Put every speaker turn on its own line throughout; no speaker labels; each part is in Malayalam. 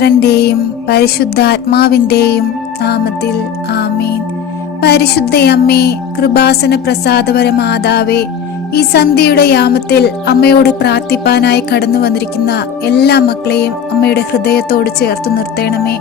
പുത്രന്റെയും പരിശുദ്ധാത്മാവിന്റെയും നാമത്തിൽ ആമീൻ. പരിശുദ്ധയമ്മേ കൃപാസന പ്രസാദപര മാതാവേ ഈ സന്ധ്യയുടെ യാമത്തിൽ അമ്മയോട് പ്രാർത്ഥിപ്പാനായി കടന്നു വന്നിരിക്കുന്ന എല്ലാ മക്കളെയും അമ്മയുടെ ഹൃദയത്തോട് ചേർത്ത് നിർത്തണമേ.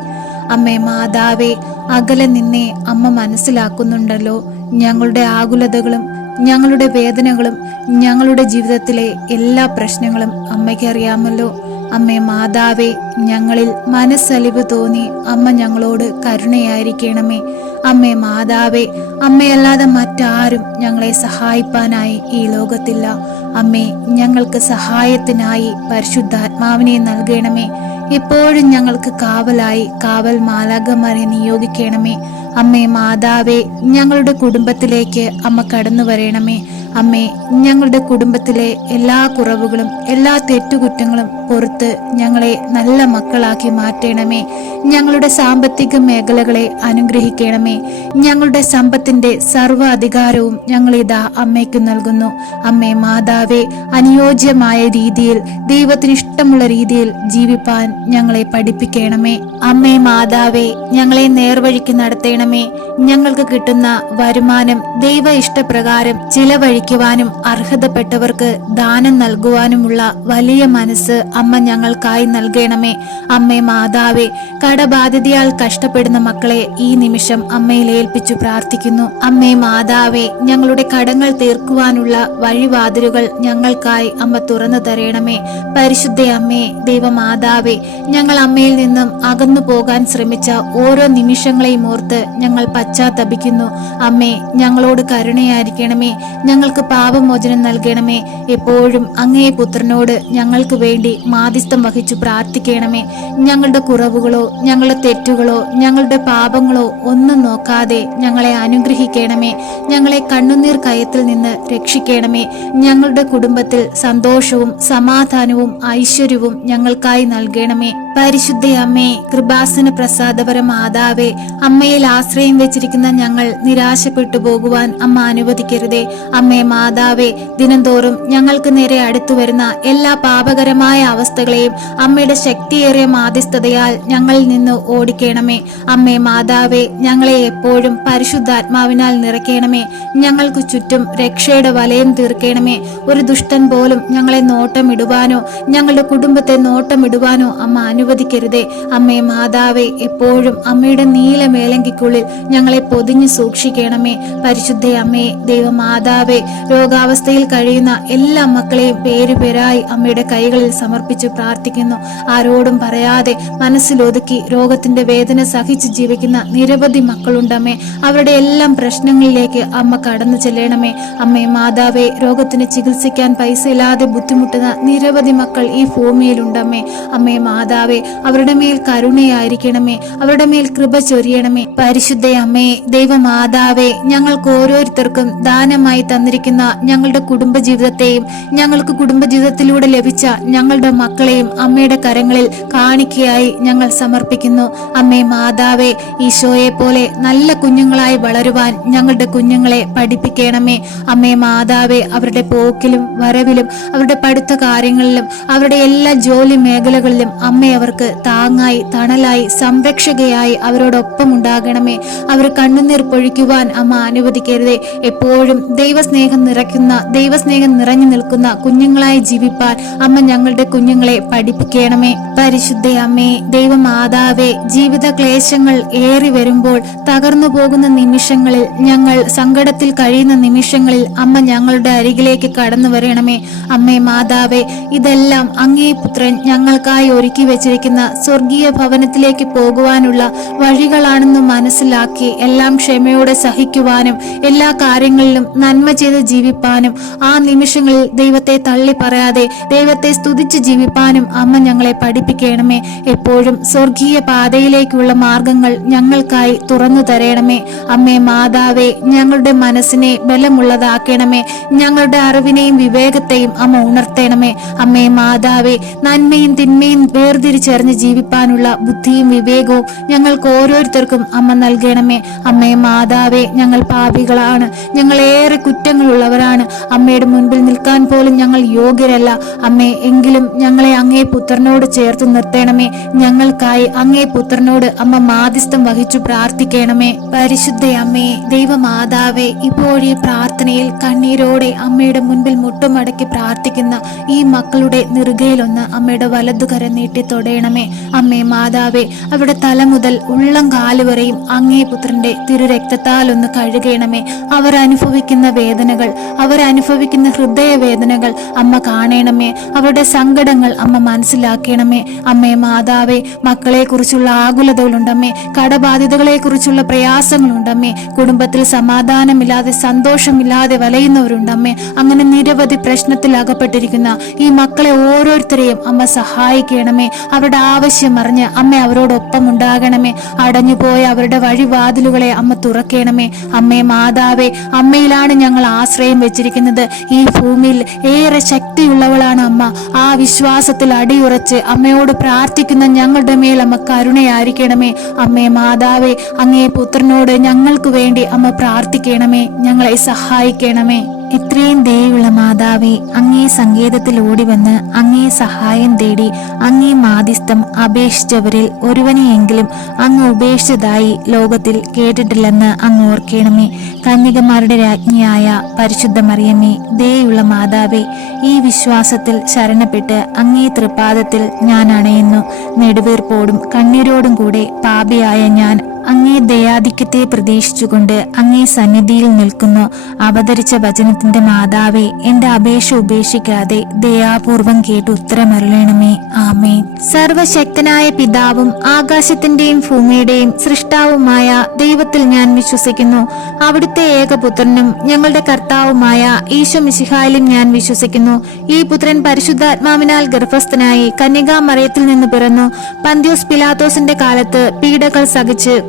അമ്മേ മാതാവേ അകലെ നിന്നെ അമ്മ മനസ്സിലാക്കുന്നുണ്ടല്ലോ. ഞങ്ങളുടെ ആകുലതകളും ഞങ്ങളുടെ വേദനകളും ഞങ്ങളുടെ ജീവിതത്തിലെ എല്ലാ പ്രശ്നങ്ങളും അമ്മയ്ക്ക് അറിയാമല്ലോ. അമ്മേ മാതാവേ ഞങ്ങളിൽ മനസ്സലിവ് തോന്നി അമ്മ ഞങ്ങളോട് കരുണയായിരിക്കണമേ. അമ്മേ മാതാവേ അമ്മയല്ലാതെ മറ്റാരും ഞങ്ങളെ സഹായിപ്പാനായി ഈ ലോകത്തില്ല. അമ്മേ ഞങ്ങൾക്ക് സഹായത്തിനായി പരിശുദ്ധാത്മാവിനെ നൽകണമേ. എപ്പോഴും ഞങ്ങൾക്ക് കാവലായി കാവൽ മാലാകന്മാരെ നിയോഗിക്കണമേ. അമ്മേ മാതാവേ ഞങ്ങളുടെ കുടുംബത്തിലേക്ക് അമ്മ കടന്നു വരണമേ. അമ്മേ ഞങ്ങളുടെ കുടുംബത്തിലെ എല്ലാ കുറവുകളും എല്ലാ തെറ്റുകുറ്റങ്ങളും പുറത്ത് ഞങ്ങളെ നല്ല മക്കളാക്കി മാറ്റണമേ. ഞങ്ങളുടെ സാമ്പത്തിക മേഖലകളെ അനുഗ്രഹിക്കണമേ. ഞങ്ങളുടെ സമ്പത്തിന്റെ സർവ അധികാരവും ഞങ്ങളിതാ അമ്മയ്ക്ക് നൽകുന്നു. അമ്മേ മാതാവേ അനുയോജ്യമായ രീതിയിൽ ദൈവത്തിന് ഇഷ്ടമുള്ള രീതിയിൽ ജീവിപ്പാൻ ഞങ്ങളെ പഠിപ്പിക്കണമേ. അമ്മേ മാതാവേ ഞങ്ങളെ നേർവഴിക്ക് നടത്തണമേ. ഞങ്ങൾക്ക് കിട്ടുന്ന വരുമാനം ദൈവ ഇഷ്ടപ്രകാരം ചിലവഴിക്കുവാനും അർഹതപ്പെട്ടവർക്ക് ദാനം നൽകുവാനുമുള്ള വലിയ മനസ്സ് അമ്മ ഞങ്ങൾക്കായി നൽകണമേ. അമ്മേ മാതാവേ കടബാധിതയാൽ കഷ്ടപ്പെടുന്ന മക്കളെ ഈ നിമിഷം അമ്മയിൽ ഏൽപ്പിച്ചു പ്രാർത്ഥിക്കുന്നു. അമ്മേ മാതാവേ ഞങ്ങളുടെ കടങ്ങൾ തീർക്കുവാനുള്ള വഴിവാതിലുകൾ ഞങ്ങൾക്കായി അമ്മ തുറന്നു തരണമേ. പരിശുദ്ധ അമ്മേ ദൈവമാതാവേ ഞങ്ങൾ അമ്മയിൽ നിന്നും അകന്നു പോകാൻ ശ്രമിച്ച ഓരോ നിമിഷങ്ങളെയും ഓർത്ത് ഞങ്ങൾ പശ്ചാത്തപിക്കുന്നു. അമ്മേ ഞങ്ങളോട് കരുണയായിരിക്കണമേ. ഞങ്ങൾക്ക് പാപമോചനം നൽകണമേ. എപ്പോഴും അങ്ങേ പുത്രനോട് ഞങ്ങൾക്ക് വേണ്ടി മാധ്യസ്ഥം വഹിച്ചു പ്രാർത്ഥിക്കണമേ. ഞങ്ങളുടെ കുറവുകളോ ഞങ്ങളുടെ തെറ്റുകളോ ഞങ്ങളുടെ പാപങ്ങളോ ഒന്നും നോക്കാതെ ഞങ്ങളെ അനുഗ്രഹിക്കണമേ. ഞങ്ങളെ കണ്ണുനീർ കയത്തിൽ നിന്ന് രക്ഷിക്കണമേ. ഞങ്ങളുടെ കുടുംബത്തിൽ സന്തോഷവും സമാധാനവും ഐശ്വര്യവും ഞങ്ങൾക്കായി നൽകണമേ. പരിശുദ്ധ അമ്മേ കൃപാസന പ്രസാദപര മാതാവേ അമ്മയിൽ ആശ്രയം വെച്ചിരിക്കുന്ന ഞങ്ങൾ നിരാശപ്പെട്ടു പോകുവാൻ അമ്മ അനുവദിക്കരുതേ. അമ്മേ മാതാവേ ദിനംതോറും ഞങ്ങൾക്ക് നേരെ അടുത്തു വരുന്ന എല്ലാ പാപകരമായ അവസ്ഥകളെയും അമ്മയുടെ ശക്തിയേറിയ മാധ്യസ്ഥതയാൽ ഞങ്ങളിൽ നിന്ന് ഓടിക്കണമേ. അമ്മേ മാതാവേ ഞങ്ങളെ എപ്പോഴും പരിശുദ്ധാത്മാവിനാൽ നിറയ്ക്കണമേ. ഞങ്ങൾക്ക് ചുറ്റും രക്ഷയുടെ വലയം തീർക്കണമേ. ഒരു ദുഷ്ടൻ പോലും ഞങ്ങളെ നോട്ടമിടുവാനോ ഞങ്ങളുടെ കുടുംബത്തെ നോട്ടമിടുവാനോ അമ്മ അനുവദിക്കരുതേ. അമ്മേ മാതാവേ എപ്പോഴും അമ്മയുടെ നീല മേലങ്കിക്കുള്ളിൽ ഞങ്ങളെ പൊതിഞ്ഞു സൂക്ഷിക്കണമേ. പരിശുദ്ധ അമ്മേ ദൈവമാതാവേ രോഗാവസ്ഥയിൽ കഴിയുന്ന എല്ലാ മക്കളെയും പേരുപേരായി അമ്മയുടെ കൈകളിൽ സമർപ്പിച്ച് പ്രാർത്ഥിക്കുന്നു. ആരോടും പറയാതെ മനസ്സിലൊതുക്കി രോഗത്തിന്റെ വേദന സഹിച്ച് ജീവിക്കുന്ന നിരവധി മക്കളുണ്ടമ്മേ. അവരുടെ എല്ലാം പ്രശ്നങ്ങളിലേക്ക് അമ്മ കടന്നു ചെല്ലണമേ. അമ്മേ മാതാവേ രോഗത്തിന് ചികിത്സിക്കാൻ പൈസ ഇല്ലാതെ ബുദ്ധിമുട്ടുന്ന നിരവധി മക്കൾ ഈ ഭൂമിയിലുണ്ടമ്മേ. അമ്മേ മാതാവേ അവരുടെ മേൽ കരുണയായിരിക്കണമേ അവരുടെ മേൽ കൃപ ചൊരിയണമേ. പരിശുദ്ധ അമ്മേ ദൈവമാതാവേ ഞങ്ങൾക്ക് ഓരോരുത്തർക്കും ദാനമായി തന്നിരിക്കുന്ന ഞങ്ങളുടെ കുടുംബജീവിതത്തെയും ഞങ്ങൾക്ക് കുടുംബജീവിതത്തിലൂടെ ലഭിച്ച ഞങ്ങളുടെ മക്കളെയും അമ്മയുടെ കരങ്ങളിൽ കാണിക്കയായി ഞങ്ങൾ സമർപ്പിക്കുന്നു. അമ്മേ മാതാവേ ഈശോയെ പോലെ നല്ല കുഞ്ഞുങ്ങളായി വളരുവാൻ ഞങ്ങളുടെ കുഞ്ഞുങ്ങളെ പഠിപ്പിക്കണമേ. അമ്മേ മാതാവേ അവരുടെ പോക്കിലും വരവിലും അവരുടെ പഠിത്ത കാര്യങ്ങളിലും അവരുടെ എല്ലാ ജോലി മേഖലകളിലും അമ്മ അവർക്ക് താങ്ങായി തണലായി സംരക്ഷകയായി അവരോടൊപ്പം ഉണ്ടാകണമേ അവർ കണ്ണുനീർ പൊഴിക്കുവാൻ അമ്മ അനുവദിക്കരുതേ. എപ്പോഴും ദൈവസ്നേഹം നിറയ്ക്കുന്ന ദൈവസ്നേഹം നിറഞ്ഞു നിൽക്കുന്ന കുഞ്ഞുങ്ങളായി ജീവിപ്പാൻ അമ്മ ഞങ്ങളുടെ കുഞ്ഞുങ്ങളെ പഠിപ്പിക്കണമേ. പരിശുദ്ധ അമ്മേ ദൈവമാതാവേ ജീവിത ക്ലേശങ്ങൾ ഏറി വരുമ്പോൾ തകർന്നു പോകുന്ന നിമിഷങ്ങളിൽ ഞങ്ങൾ സങ്കടത്തിൽ കഴിയുന്ന നിമിഷങ്ങളിൽ അമ്മ ഞങ്ങളുടെ അരികിലേക്ക് കടന്നു വരണമേ. അമ്മേ മാതാവേ ഇതെല്ലാം അങ്ങേ പുത്രൻ ഞങ്ങൾക്കായി ഒരുക്കി വെച്ചിരിക്കുന്ന സ്വർഗീയ ഭവനത്തിലേക്ക് പോകുവാനുള്ള വഴികളാണെന്ന് മനസ്സിലാക്കി എല്ലാം ക്ഷമയോടെ സഹിക്കുവാനും എല്ലാ കാര്യങ്ങളിലും നന്മ ചെയ്ത് ജീവിപ്പാനും ആ നിമിഷങ്ങളിൽ ദൈവത്തെ തള്ളി പറയാതെ ദൈവത്തെ സ്തുതിച്ച് ജീവിപ്പാനും അമ്മ ഞങ്ങളെ പഠിപ്പിക്കണമേ. എപ്പോഴും സ്വർഗീയ പാതയിലേക്കുള്ള മാർഗങ്ങൾ ഞങ്ങൾക്കായി തുറന്നു തരണമേ. അമ്മേ മാതാവേ ഞങ്ങളുടെ മനസ്സിനെ ബലമുള്ളതാക്കണമേ. ഞങ്ങളുടെ അറിവിനെയും വിവേകത്തെയും അമ്മ ഉണർത്തണമേ. അമ്മേ മാതാവേ നന്മയും തിന്മയും വേർതിരിച്ച് പറ്റിച്ചേർന്ന് ജീവിപ്പാനുള്ള ബുദ്ധിയും വിവേകവും ഞങ്ങൾക്ക് ഓരോരുത്തർക്കും അമ്മ നൽകണമേ. അമ്മയെ മാതാവേ ഞങ്ങൾ പാപികളാണ്. ഞങ്ങൾ ഏറെ കുറ്റങ്ങളുള്ളവരാണ്. അമ്മയുടെ മുൻപിൽ നിൽക്കാൻ പോലും ഞങ്ങൾ യോഗ്യരല്ല. അമ്മേ എങ്കിലും ഞങ്ങളെ അങ്ങേ പുത്രനോട് ചേർത്ത് നിർത്തണമേ. ഞങ്ങൾക്കായി അങ്ങേ പുത്രനോട് അമ്മ മാധ്യസ്ഥം വഹിച്ചു പ്രാർത്ഥിക്കണമേ. പരിശുദ്ധ അമ്മേ ദൈവമാതാവേ ഇപ്പോഴീ പ്രാർത്ഥനയിൽ കണ്ണീരോടെ അമ്മയുടെ മുൻപിൽ മുട്ടുമടക്കി പ്രാർത്ഥിക്കുന്ന ഈ മക്കളുടെ നെറുകയിലൊന്ന് അമ്മയുടെ വലതുകര നീട്ടി തൊടയണമേ അമ്മേ മാതാവേ അവിടെ തല മുതൽ ഉള്ളം കാൽ വരെയും അങ്ങേ പുത്രന്റെ തിരുരക്തത്താൽ ഒന്ന് കഴുകണമേ. അവർ അനുഭവിക്കുന്ന വേദനകൾ അവർ അനുഭവിക്കുന്ന ഹൃദയ വേദനകൾ അമ്മ കാണണമേ. അവരുടെ സങ്കടങ്ങൾ അമ്മ മനസ്സിലാക്കണമേ. അമ്മേ മാതാവേ മക്കളെ കുറിച്ചുള്ള ആകുലതകളുണ്ടമ്മേ. കടബാധ്യതകളെ കുറിച്ചുള്ള പ്രയാസങ്ങളുണ്ടമ്മേ. കുടുംബത്തിൽ സമാധാനമില്ലാതെ സന്തോഷമില്ലാതെ വലയുന്നവരുണ്ടമ്മേ. അങ്ങനെ നിരവധി പ്രശ്നത്തിൽ അകപ്പെട്ടിരിക്കുന്ന ഈ മക്കളെ ഓരോരുത്തരെയും അമ്മ സഹായിക്കണമേ. അവരുടെ ആവശ്യം അറിഞ്ഞ് അമ്മ അവരോടൊപ്പം ഉണ്ടാകണമേ. അടഞ്ഞുപോയ അവരുടെ വഴിവാതിലുകളെ അമ്മ തുറക്കണമേ. അമ്മേ മാതാവേ അമ്മയിലാണ് ഞങ്ങൾ ആശ്രയം വെച്ചിരിക്കുന്നത്. ഈ ഭൂമിയിൽ ഏറെ ശക്തിയുള്ളവളാണ് അമ്മ. ആ വിശ്വാസത്തിൽ അടിയുറച്ച് അമ്മയോട് പ്രാർത്ഥിക്കുന്ന ഞങ്ങളുടെ മേൽ അമ്മ കരുണയായിരിക്കണമേ. അമ്മേ മാതാവേ അങ്ങേ പുത്രനോട് ഞങ്ങൾക്ക് വേണ്ടി അമ്മ പ്രാർത്ഥിക്കണമേ. ഞങ്ങളെ സഹായിക്കണമേ. ഇത്രയും ദയുള്ള മാതാവേ അങ്ങേ സങ്കേതത്തിൽ ഓടിവന്ന് അങ്ങേ സഹായം തേടി അങ്ങേ മാധ്യസ്ഥം അപേക്ഷിച്ചവരിൽ ഒരുവനെയെങ്കിലും അങ്ങ് ഉപേക്ഷിച്ചതായി ലോകത്തിൽ കേട്ടിട്ടില്ലെന്ന് അങ്ങ് ഓർക്കണമേ. കന്യകമാരുടെ രാജ്ഞിയായ പരിശുദ്ധ മറിയമ്മേ ദയുള്ള മാതാവേ ഈ വിശ്വാസത്തിൽ ശരണപ്പെട്ട് അങ്ങേ തൃപാദത്തിൽ ഞാൻ അണയുന്നു. നെടുവീർപ്പോടും കണ്ണീരോടും കൂടെ പാപിയായ ഞാൻ അങ്ങേ ദയാധിക്യത്തെ പ്രതീക്ഷിച്ചുകൊണ്ട് അങ്ങേ സന്നിധിയിൽ നിൽക്കുന്നു. അവതരിച്ച വചനത്തിന്റെ മാതാവേ എന്റെ അപേക്ഷ ഉപേക്ഷിക്കാതെ ദയാപൂർവം കേട്ട് ഉത്തരമരുളണമേ. ആമേ സർവശക്തനായ പിതാവും ആകാശത്തിന്റെയും ഭൂമിയുടെയും സൃഷ്ടാവുമായ ദൈവത്തിൽ ഞാൻ വിശ്വസിക്കുന്നു. അവിടുത്തെ ഏകപുത്രനും ഞങ്ങളുടെ കർത്താവുമായ ഈശോ മിശിഹായിലും ഞാൻ വിശ്വസിക്കുന്നു. ഈ പുത്രൻ പരിശുദ്ധാത്മാവിനാൽ ഗർഭസ്ഥനായി കന്യകാമറയത്തിൽ നിന്ന് പിറന്നു. പന്ത്യോസ് പിലാത്തോസിന്റെ കാലത്ത് പീഡകൾ സഹിച്ച്